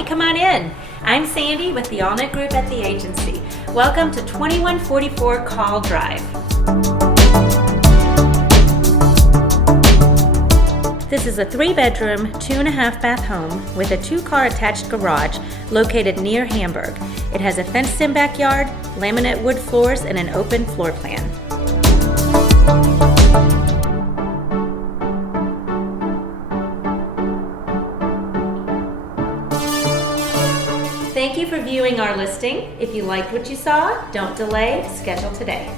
Hi, come on in. I'm Sandy with the Allnutt Group at the agency. Welcome to 2144 Call Drive. This is a 3-bedroom, 2.5-bath home with a 2-car attached garage located near Hamburg. It has a fenced-in backyard, laminate wood floors, and an open floor plan. Thank you for viewing our listing. If you liked what you saw, don't delay, schedule today.